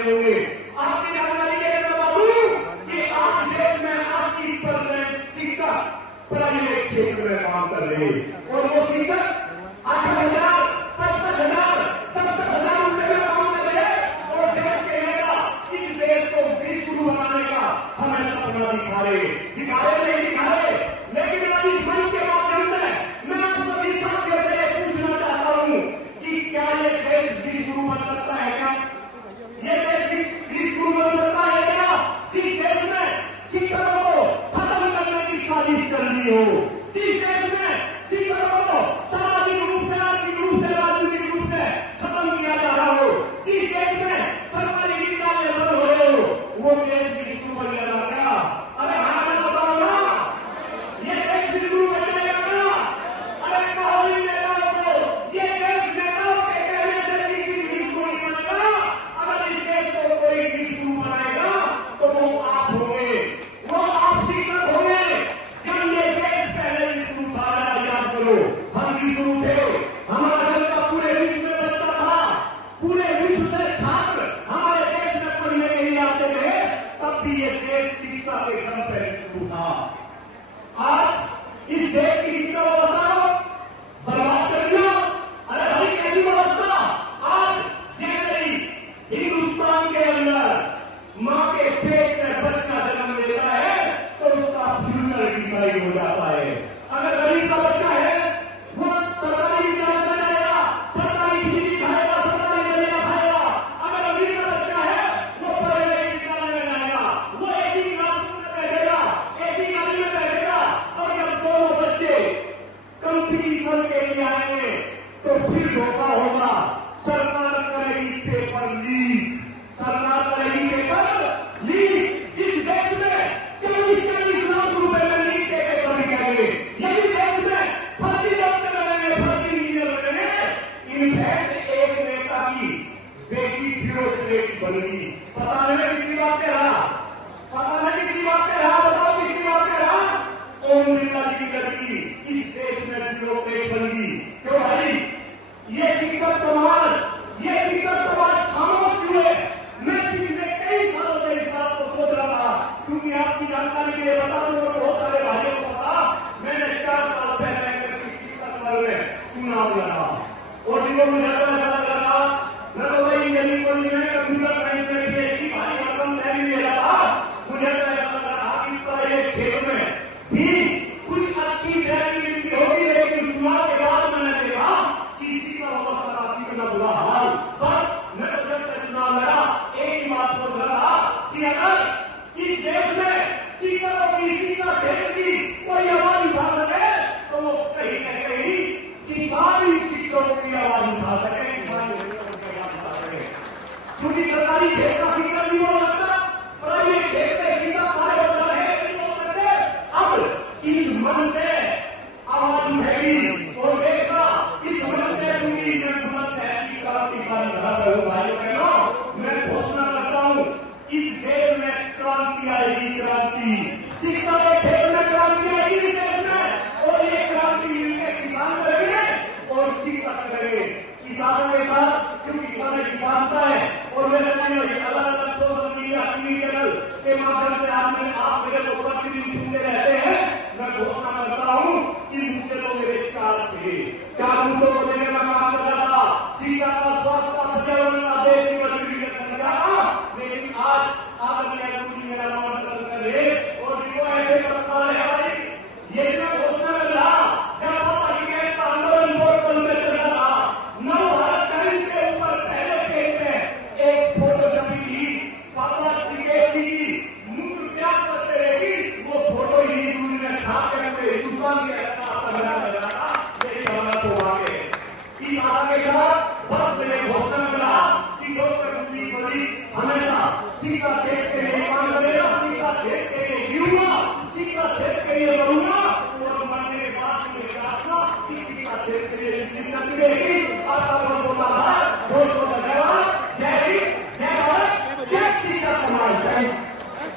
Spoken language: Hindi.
रहे होंगे। आपकी जानकारी के लिए बता दूं कि आज देश में 80% शिक्षक प्राइवेट क्षेत्र में काम कर रहे हैं और वो शिक्षक 8,000, 55,000, 10,000 रुपए में काम कर रहे हैं और देश के नेता इस देश को विश्व बनाने का हमें सपना दिखा रहे नहीं दिखा रहे। लेकिन आज इस मंच के माध्यम से मैं आप सभी साथियों से पूछना चाहता हूं कि क्या ये देश विश्व बन सकता है क्या? ये देश विश्व बन सकता है क्या? जिस देश में शिक्षकों को खत्म करने की साजिश चल रही हो, जिस देश में शिक्षकों को सामाजिक रूप से, आर्थिक रूप से, राजनीतिक रूप से खत्म किया जा रहा हो, जिस देश में सरकारी विद्यालय बंद हो रहे हो, वो देश विश्व बन जाएगा क्या? अरे हाँ मैं बताओ ना, ये देश विश्व बन जाएगा क्या? अरे कहो इन नेताओं को, ये देश नेताओं के कहने से किसी विश्व नहीं बनेगा। अगर इस देश को कोई विश्व बनाएगा तो वो आप होंगे, वो आप शिक्षक होंगे। जब ये देश पहले विश्व था, याद करो हम विश्व थे, हमारा घर का पूरे विश्व में बचता था, पूरे विश्व से छात्र हमारे देश में पढ़ने के लिए आते थे, तब भी ये देश शिक्षा के घर पर विश्व था। आज इस देश की शिक्षा व्यवस्था बर्बाद कर दिया। अरे भाई कैसी व्यवस्था? आज जैसे ही हिंदुस्तान के अंदर मां के पेट से बच्चा जन्म लेता है तो उसका फ्यूचर डिसाइड हो जाता है। अगर गरीब का बच्चा है वो सरकारी विद्यालय में जाएगा, सरकारी खिचड़ी खाएगा, सरकारी दलिया खाएगा। अगर अमीर का बच्चा है वो प्राइवेट विद्यालय में जाएगा, वो ऐसी क्लास में बैठेगा, ऐसी गाड़ी में बैठेगा। और जब दोनों बच्चे कंपटीशन के लिए आएंगे तो फिर धोखा होगा। सरकार करेगी पेपर लीक, सरकार करेगी पेपर लीक। इस देश में 40-40 लाख रुपए में लीक के पेपर निकलेंगे। यही देश में फर्जी डॉक्टर बनेंगे, फर्जी इंजीनियर बनेंगे। इनफैक्ट एक नेता की बेटी ब्यूरोक्रेट बनेगी। पता नहीं किसी बात पे रहा, पता नहीं किसी बात पे रहा, बताओ किसी बात पे रहा? ओम बिरला जी की लड़की इस देश में ब्यूरोक्रेट बनेगी। क्यों भाई? ये शिक्षक समाज खामोश क्यों है? मैं पिछले कई सालों से इस बात को सोच रहा था, क्योंकि आपकी जानकारी के लिए बता दूं और बहुत सारे भाइयों को पता, मैंने 4 साल पहले शिक्षक वर्ग में चुनाव लड़ा और जिनको मुझे लगा मैं तो वही इंजीनियरिंग कॉलेज में कंप्यूटर साइंस में पीएचडी भाई रकम से भी ले रहा। मुझे लगा कि प्राइवेट क्षेत्र में भी कुछ अच्छी सैलरी मिलती होगी, लेकिन चुनाव के बाद मैंने देखा कि इसी का अवस्था काफी कितना बुरा हाल। बस मैं तो जब से चुनाव लड़ा एक ही बात सोच रहा था कि अगर इस देश में शिक्षकों की शिक्षा क्षेत्र की कोई आवाज उठा सके तो वो कहीं न कहीं किसानी शिक्षकों की आवाज उठा सके, किसान शिक्षकों की आवाज उठा सके। क्योंकि सरकारी क्षेत्र का शिक्षक नहीं हो सकता, प्राइवेट क्षेत्र में शिक्षक सारे हो रहे नहीं हो सकते। अब इस मन से आवाज उठेगी और देखना इस मन से पूरी जनमत है कि क्रांतिकारी भरा करो। भाई बहनों, मैं घोषणा करता हूं इस देश में क्रांति आएगी, क्रांति शिक्षा के क्षेत्र में क्रांति आएगी इस देश में। और ये क्रांति मिलकर किसान करेंगे और शिक्षक करेंगे। किसानों के साथ क्योंकि किसानों की भाषा है और वैसे अलग अलग सोशल मीडिया टीवी चैनल के माध्यम से आप मेरे को प्रतिदिन सुनते रहते हैं। मैं घोषणा करता हूं कि मुद्दे तो मेरे 4 थे, 4 मुद्दों को लेकर मैं काम कर रहा था। शिक्षा का, स्वास्थ्य का, पर्यावरण का, देश की मजबूरी का संज्ञा था। लेकिन आज आदरणीय गुरु जी मेरा मार्गदर्शन कर रहे और इनको ऐसे करता है भाई। ये मैं घोषणा कर रहा जब पापा जी के आंदोलन बहुत कम चल रहा था, नवभारत टाइम्स के ऊपर पहले पेज पे एक फोटो छपी थी, पापा क्रिकेट की मूल त्याग करते रहेगी। वो फोटो ही गुरु ने छाप के हिंदुस्तान के इस आशा के साथ बस मैंने घोषणा करा कि डॉक्टर मुरली हमेशा शिक्षा क्षेत्र